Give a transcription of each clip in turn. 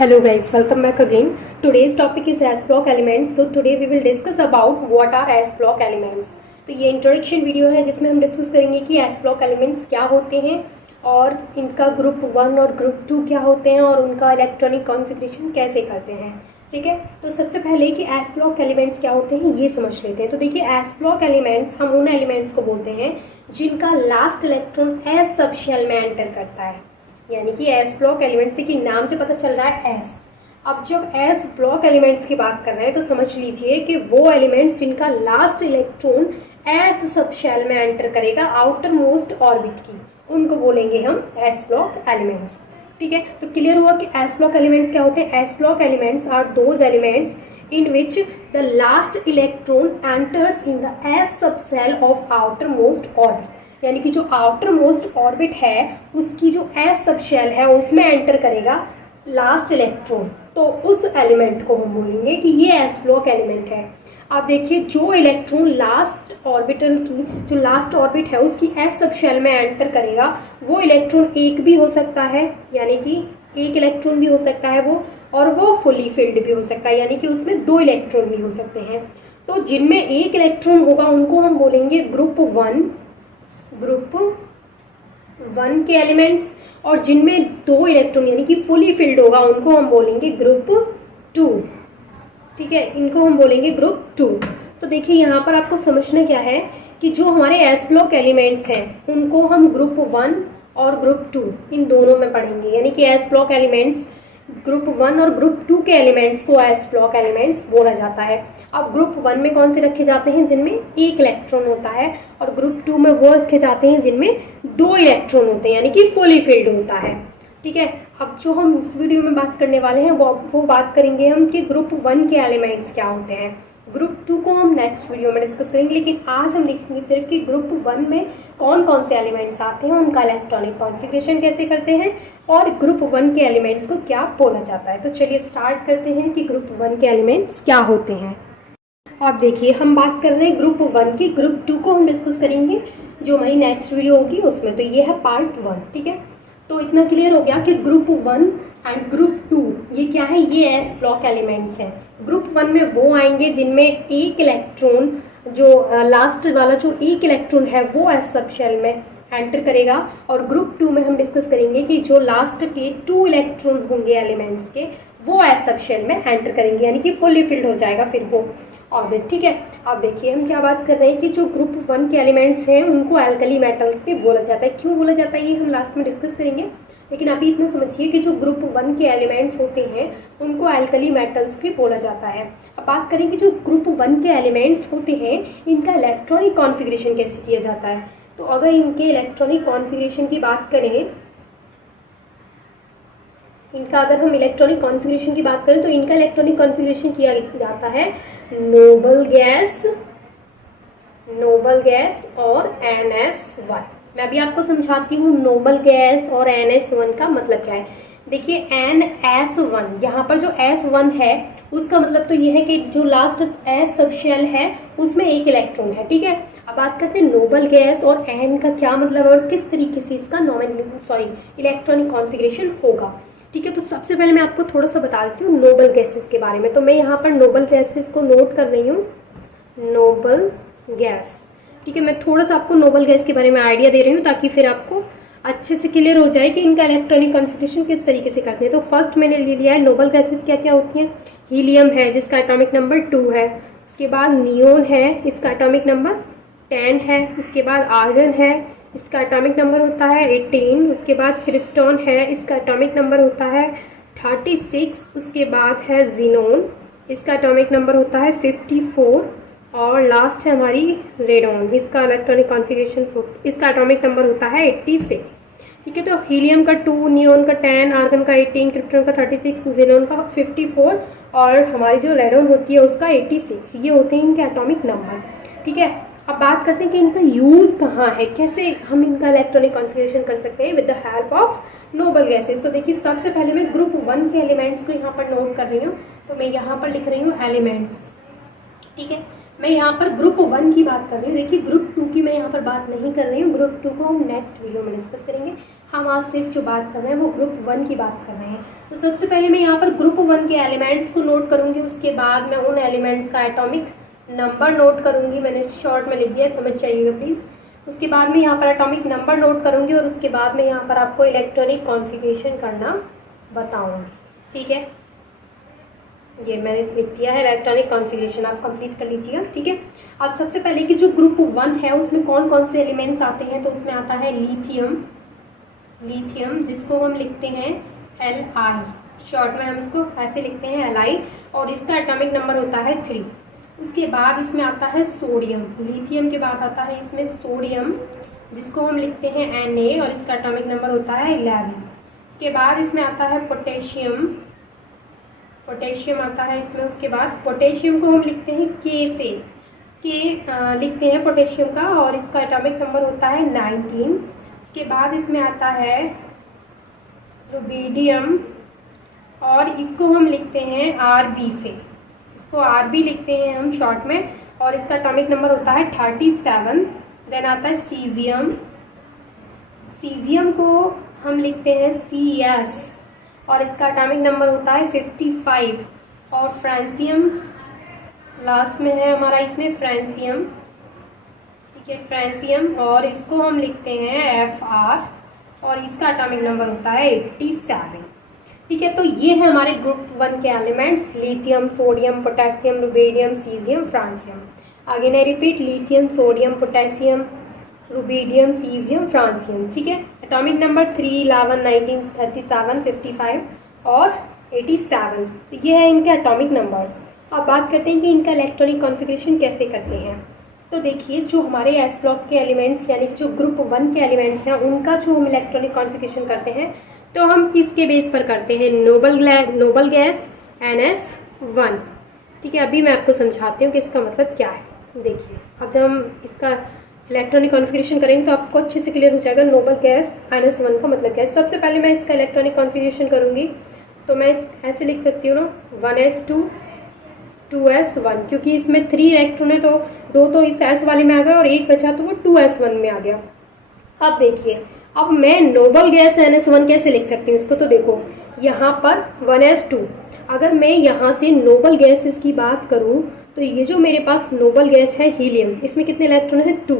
Hello guys, welcome back again. Today's topic is S block elements. So today we will discuss about what are S block elements. तो ये introduction video है जिसमें हम discuss करेंगे कि S block elements क्या होते हैं और इनका ग्रुप 1 और ग्रुप 2 क्या होते हैं और उनका इलेक्ट्रॉनिक कॉन्फ़िगरेशन कैसे करते हैं। ठीक है, तो सबसे पहले कि S block elements क्या होते हैं ये समझ लेते हैं। तो देखिए S block elements हम उन एलिमेंट्स को बोलते हैं जिनका last electron S sub shell में एंटर करता है, यानी कि एस ब्लॉक एलिमेंट्स देखिए नाम से पता चल रहा है एस। अब जब एस ब्लॉक एलिमेंट्स की बात कर रहे हैं तो समझ लीजिए कि वो एलिमेंट्स जिनका last electron S sub shell में एंटर करेगा आउटर मोस्ट ऑर्बिट की, उनको बोलेंगे हम एस ब्लॉक एलिमेंट्स। ठीक है, तो क्लियर हुआ कि एस ब्लॉक एलिमेंट्स क्या होते हैं। S block elements are those elements in which the last electron enters in the S sub shell of outermost orbit, यानी कि जो आउटर मोस्ट ऑर्बिट है उसकी जो एस सब शेल है उसमें एंटर करेगा लास्ट इलेक्ट्रॉन, तो उस एलिमेंट को हम बोलेंगे कि ये एस ब्लॉक एलिमेंट है। आप देखिए जो इलेक्ट्रॉन लास्ट ऑर्बिटल की जो लास्ट ऑर्बिट है उसकी एस सब शेल में एंटर करेगा वो इलेक्ट्रॉन एक भी हो सकता है, यानी कि एक इलेक्ट्रॉन भी हो सकता है वो, और वो फुली फिल्ड भी हो सकता है, यानी कि उसमें 2 इलेक्ट्रॉन भी हो सकते हैं। तो जिनमें एक इलेक्ट्रॉन होगा उनको हम बोलेंगे ग्रुप 1 के एलिमेंट्स, और जिनमें 2 इलेक्ट्रॉन यानी कि फुली फिल्ड होगा उनको हम बोलेंगे ग्रुप 2। ठीक है, इनको हम बोलेंगे ग्रुप 2। तो देखिए यहाँ पर आपको समझना क्या है कि जो हमारे एस ब्लॉक एलिमेंट्स हैं उनको हम ग्रुप 1 और ग्रुप 2 इन दोनों में पढ़ेंगे, यानी कि एस ब्लॉक एलिमेंट्स ग्रुप 1 और ग्रुप 2 के एलिमेंट्स को एस ब्लॉक एलिमेंट्स बोला जाता है। अब ग्रुप 1 में कौन से रखे जाते हैं जिनमें एक इलेक्ट्रॉन होता है, और ग्रुप 2 में वो रखे जाते हैं जिनमें 2 इलेक्ट्रॉन होते हैं, यानी कि फुली फिल्ड होता है। ठीक है, अब जो हम इस वीडियो में बात करने वाले हैं वो बात करेंगे हम कि ग्रुप 1 के एलिमेंट्स क्या होते हैं। ग्रुप 2 को हम नेक्स्ट वीडियो में डिस्कस करेंगे, लेकिन आज हम देखेंगे सिर्फ कि ग्रुप 1 में कौन कौन से एलिमेंट्स आते हैं, उनका इलेक्ट्रॉनिक कॉन्फ़िगरेशन कैसे करते हैं और ग्रुप 1 के एलिमेंट्स को क्या बोला जाता है। तो चलिए स्टार्ट करते हैं कि ग्रुप 1 के एलिमेंट्स क्या होते हैं। आप देखिए हम बात कर रहे हैं ग्रुप 1 की, ग्रुप 2 को हम डिस्कस करेंगे जो हमारी नेक्स्ट वीडियो होगी उसमें। तो ये है पार्ट 1। ठीक है, तो इतना क्लियर हो गया कि ग्रुप 1 एंड ग्रुप 2 ये क्या है, ये एस ब्लॉक एलिमेंट्स हैं। ग्रुप 1 में वो आएंगे जिनमें एक इलेक्ट्रॉन जो लास्ट वाला जो एक इलेक्ट्रॉन है वो एस सब शेल में एंटर करेगा, और ग्रुप 2 में हम डिस्कस करेंगे कि जो लास्ट के 2 इलेक्ट्रॉन होंगे एलिमेंट्स के वो एस सब शेल में एंटर करेंगे, यानी कि फुली फिल्ड हो जाएगा फिर वो ऑर्बिट। ठीक है, अब देखिए हम क्या बात कर रहे हैं कि जो ग्रुप 1 के एलिमेंट्स हैं उनको एल्कली मेटल्स भी बोला जाता है। क्यों बोला जाता है ये हम लास्ट में डिस्कस करेंगे, लेकिन अभी इतना समझिए कि जो ग्रुप 1 के एलिमेंट्स होते हैं उनको एल्कली मेटल्स भी बोला जाता है। अब बात करें कि जो ग्रुप 1 के एलिमेंट्स होते हैं इनका इलेक्ट्रॉनिक कॉन्फ़िगरेशन कैसे किया जाता है। तो अगर इनके इलेक्ट्रॉनिक कॉन्फ़िगरेशन की बात करें, अगर हम इलेक्ट्रॉनिक कॉन्फ़िगरेशन की बात करें तो इनका इलेक्ट्रॉनिक कॉन्फ़िगरेशन किया जाता है नोबल गैस और NS1। मैं अभी आपको समझाती हूँ नोबल गैस और NS1 का मतलब क्या है। देखिए NS1 यहाँ पर जो S1 है उसका मतलब तो ये है कि जो लास्ट S सब शेल है उसमें एक इलेक्ट्रॉन है। ठीक है, अब बात करते हैं नोबल गैस और N का क्या मतलब है और किस तरीके से इसका इलेक्ट्रॉनिक कॉन्फ़िगरेशन होगा। ठीक है, तो सबसे पहले मैं आपको थोड़ा सा बता देती हूँ नोबल गैसेस के बारे में। तो मैं यहाँ पर नोबल गैसेस को नोट कर रही हूँ, नोबल गैस। ठीक है, मैं थोड़ा सा आपको नोबल गैस के बारे में आइडिया दे रही हूँ ताकि फिर आपको अच्छे से क्लियर हो जाए कि इनका इलेक्ट्रॉनिक कॉन्फ़िगरेशन किस तरीके से करते हैं। तो फर्स्ट मैंने ले लिया है नोबल गैसेस क्या क्या होती हैं। हीलियम है जिसका एटॉमिक नंबर 2 है, उसके बाद नियोन है इसका एटॉमिक नंबर 10 है, उसके बाद आर्गन है इसका एटॉमिक नंबर होता है 18, उसके बाद क्रिप्टॉन है इसका एटॉमिक नंबर होता है 36, उसके बाद है जीनोन इसका एटॉमिक नंबर होता है 54, और लास्ट है हमारी रेडॉन, इसका इलेक्ट्रॉनिक कॉन्फ़िगरेशन इसका एटॉमिक नंबर होता है 86। ठीक है, तो हीलियम का 2, नियोन का 10, आर्गन का 18, क्रिप्टॉन का 36, जीनोन का 54 और हमारी जो रेडॉन होती है उसका 86, ये होते हैं इनके एटॉमिक नंबर। ठीक है, अब बात करते हैं कि इनका यूज कहाँ है, कैसे हम इनका इलेक्ट्रॉनिक कॉन्फ़िगरेशन कर सकते हैं with the help of noble gases. तो देखिए सबसे पहले मैं ग्रुप 1 के एलिमेंट्स को यहाँ पर नोट कर रही हूँ, तो मैं यहाँ पर लिख रही हूँ एलिमेंट्स। ठीक है, मैं यहाँ पर ग्रुप 1 की बात कर रही हूँ। देखिए ग्रुप 2 की मैं यहाँ पर बात नहीं कर रही हूँ, ग्रुप 2 को हम नेक्स्ट वीडियो में डिस्कस करेंगे। हम आज सिर्फ जो बात कर रहे हैं वो ग्रुप 1 की बात कर रहे हैं। तो सबसे पहले मैं यहाँ पर ग्रुप 1 के एलिमेंट्स को नोट करूँगी, उसके बाद मैं उन एलिमेंट्स का एटॉमिक नंबर नोट करूँगी। मैंने शॉर्ट में लिख दिया, समझ जाइएगा प्लीज़। उसके बाद में यहाँ पर एटॉमिक नंबर नोट करूँगी और उसके बाद में यहाँ पर आपको इलेक्ट्रॉनिक कॉन्फ़िगरेशन करना बताऊँगी, ठीक है। ये मैंने लिख दिया है इलेक्ट्रॉनिक कॉन्फ़िगरेशन, आप कंप्लीट कर लीजिएगा, ठीक है। अब सबसे पहले कि जो ग्रुप 1 है उसमें कौन कौन से एलिमेंट्स आते हैं, तो उसमें आता है लिथियम जिसको हम लिखते हैं Li, शॉर्ट में हम इसको ऐसे लिखते हैं Li, और इसका एटॉमिक नंबर होता है 3। उसके बाद इसमें आता है सोडियम, लिथियम के बाद आता है इसमें सोडियम जिसको हम लिखते हैं Na, और इसका एटॉमिक नंबर होता है 11। उसके बाद इसमें आता है पोटेशियम आता है इसमें। उसके बाद पोटेशियम को हम लिखते हैं लिखते हैं पोटेशियम का, और इसका एटॉमिक नंबर होता है 19। इसके बाद इसमें आता है रुबिडियम, और इसको हम लिखते हैं Rb से, इसको Rb लिखते हैं हम शॉर्ट में, और इसका एटॉमिक नंबर होता है 37। देन आता है सीजियम को हम लिखते हैं Cs, और इसका एटॉमिक नंबर होता है 55। और फ्रांसियम लास्ट में है हमारा, इसमें फ्रांसियम, ठीक है, फ्रांसियम, और इसको हम लिखते हैं Fr, और इसका एटॉमिक नंबर होता है 87, ठीक है। तो ये है हमारे ग्रुप 1 के elements, lithium, sodium, potassium, rubidium, caesium, francium. आगे नहीं repeat, lithium, sodium, potassium, rubidium, caesium, francium, ठीक है। एटॉमिक नंबर 3, 11, 19, 37, 55 और 87, तो ये है इनके एटॉमिक नंबर्स। अब बात करते हैं कि इनका इलेक्ट्रॉनिक कॉन्फ़िगरेशन कैसे करते हैं। तो देखिए जो हमारे एस ब्लॉक के एलिमेंट्स यानी कि जो ग्रुप 1 के एलिमेंट्स हैं उनका जो हम इलेक्ट्रॉनिक कॉन्फ़िगरेशन करते हैं तो हम किसके बेस पर करते हैं, नोबल गैस NS1, ठीक है। अभी मैं आपको समझाती हूँ कि इसका मतलब क्या है। देखिए अब जब हम इसका इलेक्ट्रॉनिक कॉन्फ़िगरेशन करेंगे तो आपको अच्छे से क्लियर हो जाएगा नोबल गैस NS1 का मतलब क्या है। सबसे पहले मैं इसका इलेक्ट्रॉनिक कॉन्फ़िगरेशन करूँगी तो मैं ऐसे लिख सकती हूँ ना, 1s2 2s1, क्योंकि इसमें 3 इलेक्ट्रॉन है तो 2 तो इस s वाले में आ गया और 1 बचा तो वो 2s1 में आ गया। अब देखिए अब मैं नोबल गैस NS1 कैसे लिख सकती हूँ इसको, तो देखो यहाँ पर 1s2, अगर मैं यहाँ से नोबल गैसेस की बात करूँ तो ये जो मेरे पास नोबल गैस है हीलियम, इसमें कितने इलेक्ट्रॉन है 2,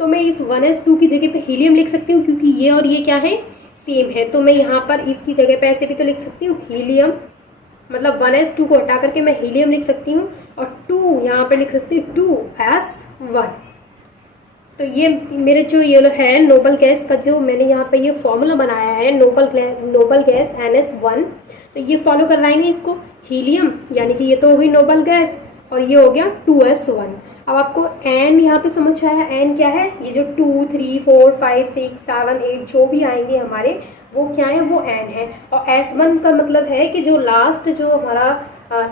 तो मैं इस 1s2 की जगह पे हीलियम लिख सकती हूँ क्योंकि ये और ये क्या है, सेम है। तो मैं यहाँ पर इसकी जगह पे ऐसे भी तो लिख सकती हूँ हीलियम, मतलब 1s2 को हटा करके मैं हीलियम लिख सकती हूँ, और 2 यहाँ पर लिख सकती हूँ 2s1। तो ये मेरे जो ये है नोबल गैस का जो मैंने यहाँ पे ये फॉर्मूला बनाया है नोबल गैस NS1, तो ये फॉलो करवाएंगे इसको। हीलियम यानी कि ये तो हो गई नोबल गैस और ये हो गया 2s1। अब आपको एन यहाँ पे समझ आया, एन क्या है, ये जो 2, 3, 4, 5, 6, 7, 8 जो भी आएंगे हमारे वो क्या है, वो एन है। और S1 का मतलब है कि जो लास्ट जो हमारा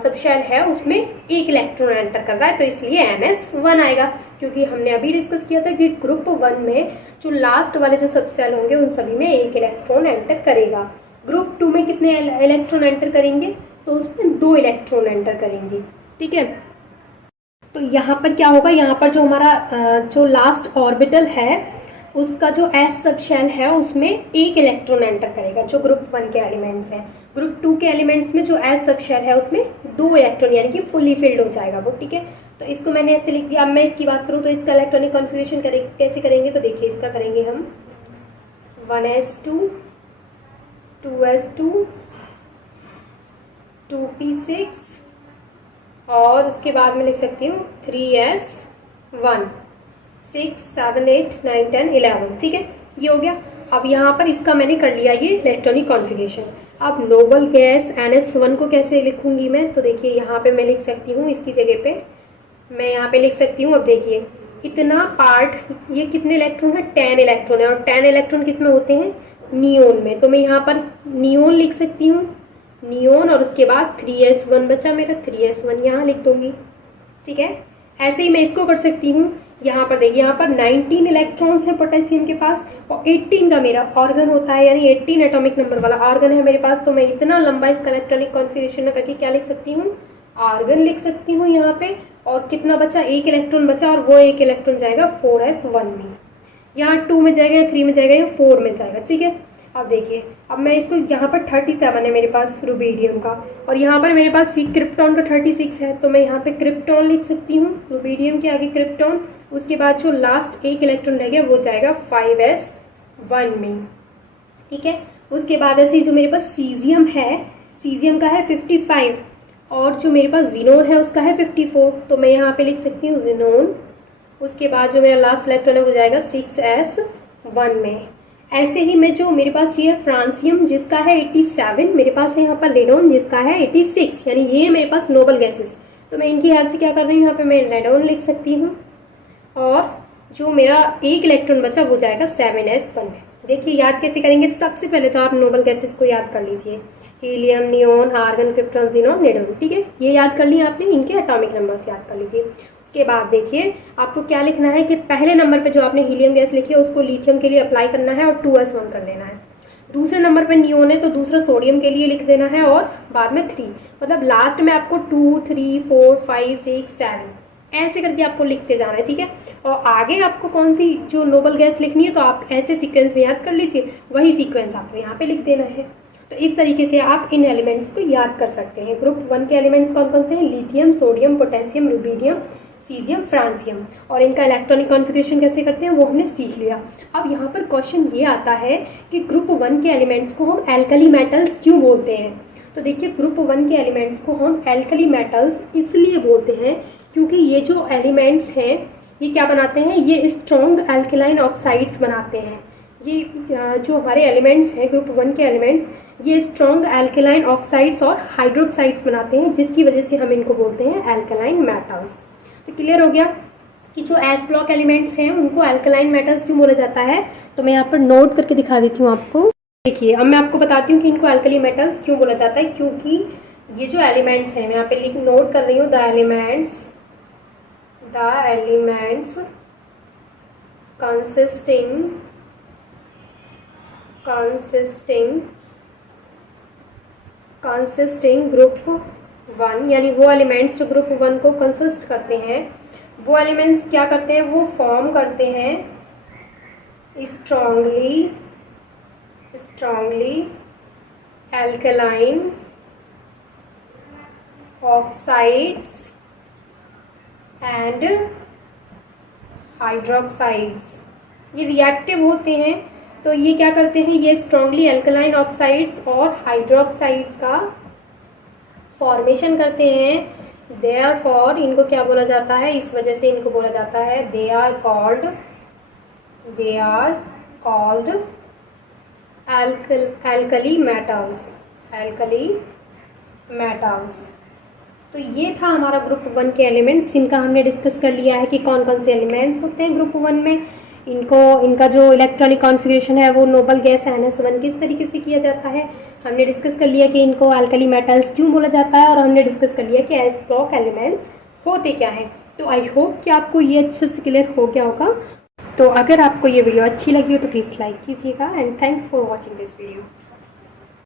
सब शेल है उसमें एक इलेक्ट्रॉन एंटर कर रहा है, तो इसलिए NS1 आएगा। क्योंकि हमने अभी डिस्कस किया था कि ग्रुप 1 में जो लास्ट वाले जो सब शेल होंगे उन सभी में एक इलेक्ट्रॉन एंटर करेगा। ग्रुप 2 में कितने इलेक्ट्रॉन एंटर करेंगे, तो उसमें 2 इलेक्ट्रॉन एंटर करेंगे, ठीक है। तो यहाँ पर क्या होगा, यहाँ पर जो हमारा जो लास्ट ऑर्बिटल है उसका जो एस सब शेल है उसमें एक इलेक्ट्रॉन एंटर करेगा, जो ग्रुप 1 के एलिमेंट्स हैं। ग्रुप 2 के एलिमेंट्स में जो एस सब शेल है उसमें 2 इलेक्ट्रॉन यानी कि फुल्ली फिल्ड हो जाएगा वो, ठीक है। तो इसको मैंने ऐसे लिख दिया। अब मैं इसकी बात करूँ तो इसका इलेक्ट्रॉनिक कॉन्फ़िगरेशन कैसे करेंगे, तो देखिए इसका करेंगे हम 1s2 2s2 2p6 और उसके बाद में लिख सकती हूँ 3s1 6 7 8 9 10 11, ठीक है, ये हो गया। अब यहाँ पर इसका मैंने कर लिया ये इलेक्ट्रॉनिक कॉन्फ़िगरेशन। अब नोबल गैस NS1 को कैसे लिखूंगी मैं, तो देखिए यहाँ पे मैं लिख सकती हूँ, इसकी जगह पे मैं यहाँ पे लिख सकती हूँ। अब देखिए इतना पार्ट, ये कितने इलेक्ट्रॉन है, 10 इलेक्ट्रॉन है, और 10 इलेक्ट्रॉन किसमें होते हैं, नियोन में। तो मैं यहाँ पर नियोन लिख सकती हूँ, नियोन, और उसके बाद 3s1 बचा मेरा, 3s1 यहाँ लिख दूंगी, ठीक है। ऐसे ही मैं इसको कर सकती हूँ। यहाँ पर देखिए यहाँ पर 19 इलेक्ट्रॉन्स हैं पोटेशियम के पास, और 18 का मेरा ऑर्गन होता है, यानी 18 एटॉमिक नंबर वाला ऑर्गन है मेरे पास। तो मैं इतना लंबा इसका इलेक्ट्रॉनिक कॉन्फ़िगरेशन करके क्या लिख सकती हूँ, आर्गन लिख सकती हूँ यहाँ पे, और कितना बचा, एक इलेक्ट्रॉन बचा, और वो एक इलेक्ट्रॉन जाएगा 4s1 में, यहाँ 2 में जाएगा या 3 में जाएगा या 4 में जाएगा, ठीक है। अब देखिए, अब मैं इसको यहाँ पर 37 है मेरे पास रुबीडियम का, और यहाँ पर मेरे पास क्रिप्टॉन का 36 है, तो मैं यहाँ पे क्रिप्टॉन लिख सकती हूँ, रुबीडियम के आगे क्रिप्टॉन, उसके बाद जो लास्ट एक इलेक्ट्रॉन रह गया वो जाएगा 5s1 में, ठीक है। उसके बाद ऐसे जो मेरे पास सीजियम है, सीजियम का है 55, और जो मेरे पास जीनोन है उसका है 54, तो मैं यहाँ पे लिख सकती हूँ जीनोन, उसके बाद जो मेरा लास्ट इलेक्ट्रॉन है वो जाएगा 6s1 में। ऐसे ही मैं जो मेरे पास ये है फ्रांसियम जिसका है 87, मेरे पास है यहाँ पर रेडोन जिसका है 86, यानी ये मेरे पास नोबल गैसेस, तो मैं इनकी हेल्प से क्या कर रही हूँ, यहाँ पे मैं रेडोन लिख सकती हूँ, और जो मेरा एक इलेक्ट्रॉन बचा वो जाएगा 7s1 में। देखिए याद कैसे करेंगे, सबसे पहले तो आप नोबल गैसेस को याद कर लीजिए, helium, neon, argon, krypton, xenon, radon, ठीक है, ये याद कर लिया आपने, इनके एटॉमिक नंबर्स याद कर लीजिए। उसके बाद देखिए आपको क्या लिखना है कि पहले नंबर पे जो आपने हीलियम गैस लिखी है उसको लिथियम के लिए अप्लाई करना है और 2s1 कर लेना है। दूसरे नंबर पे नियोन है तो दूसरा सोडियम के लिए लिख देना है और बाद में 3, मतलब लास्ट में आपको 2, 3, 4, 5, 6, 7 ऐसे करके आपको लिखते जाना है, ठीक है। और आगे आपको कौन सी जो नोबल गैस लिखनी है तो आप ऐसे सीक्वेंस में याद कर लीजिए, वही सीक्वेंस आपको यहाँ पे लिख देना है। तो इस तरीके से आप इन एलिमेंट्स को याद कर सकते हैं। ग्रुप 1 के एलिमेंट्स कौन कौन से हैं, lithium, sodium, potassium, rubidium, caesium, francium, और इनका इलेक्ट्रॉनिक कॉन्फ़िगरेशन कैसे करते हैं वो हमने सीख लिया। अब यहाँ पर क्वेश्चन ये आता है कि ग्रुप 1 के एलिमेंट्स को हम एल्कली मेटल्स क्यों बोलते हैं। तो देखिए ग्रुप 1 के एलिमेंट्स को हम एल्कली मेटल्स इसलिए बोलते हैं क्योंकि ये जो एलिमेंट्स हैं ये क्या बनाते हैं, ये स्ट्रॉन्ग एल्कलाइन ऑक्साइड्स बनाते हैं। ये जो हमारे एलिमेंट्स हैं ग्रुप 1 के एलिमेंट्स ये स्ट्रॉन्ग एल्कलाइन ऑक्साइड्स और हाइड्रोक्साइड्स बनाते हैं, जिसकी वजह से हम इनको बोलते हैं एल्कलाइन मेटल्स। तो क्लियर हो गया कि जो एस ब्लॉक एलिमेंट्स हैं उनको एल्कलाइन मेटल्स क्यों बोला जाता है। तो मैं यहाँ पर नोट करके दिखा देती हूँ आपको। देखिए अब मैं आपको बताती हूँ कि इनको एल्कली मेटल्स क्यों बोला जाता है, क्योंकि ये जो एलिमेंट्स हैं मैं यहाँ पे लिख नोट कर रही हूँ, द एलिमेंट्स consisting ग्रुप 1, यानी वो एलिमेंट्स जो ग्रुप 1 को कंसिस्ट करते हैं, वो एलिमेंट्स क्या करते हैं, वो फॉर्म करते हैं strongly alkaline oxides and hydroxides. ये रिएक्टिव होते हैं, तो ये क्या करते हैं, ये स्ट्रांगली एल्कलाइन ऑक्साइड्स और हाइड्रोक्साइड्स का फॉर्मेशन करते हैं। देयरफॉर इनको क्या बोला जाता है, इस वजह से इनको बोला जाता है they are called alkali metals. तो ये था हमारा ग्रुप 1 के एलिमेंट्स, जिनका हमने डिस्कस कर लिया है कि कौन कौन से एलिमेंट्स होते हैं ग्रुप 1 में। इनका जो इलेक्ट्रॉनिक कॉन्फ़िगरेशन है वो नोबल गैस NS1 किस तरीके से किया जाता है। हमने डिस्कस कर लिया कि इनको एल्कली मेटल्स क्यों बोला जाता है, और हमने डिस्कस कर लिया कि एस ब्लॉक एलिमेंट्स होते क्या हैं। तो आई होप कि आपको ये अच्छे से क्लियर हो गया होगा। तो अगर आपको ये वीडियो अच्छी लगी हो तो प्लीज़ लाइक कीजिएगा, and thanks for watching this video.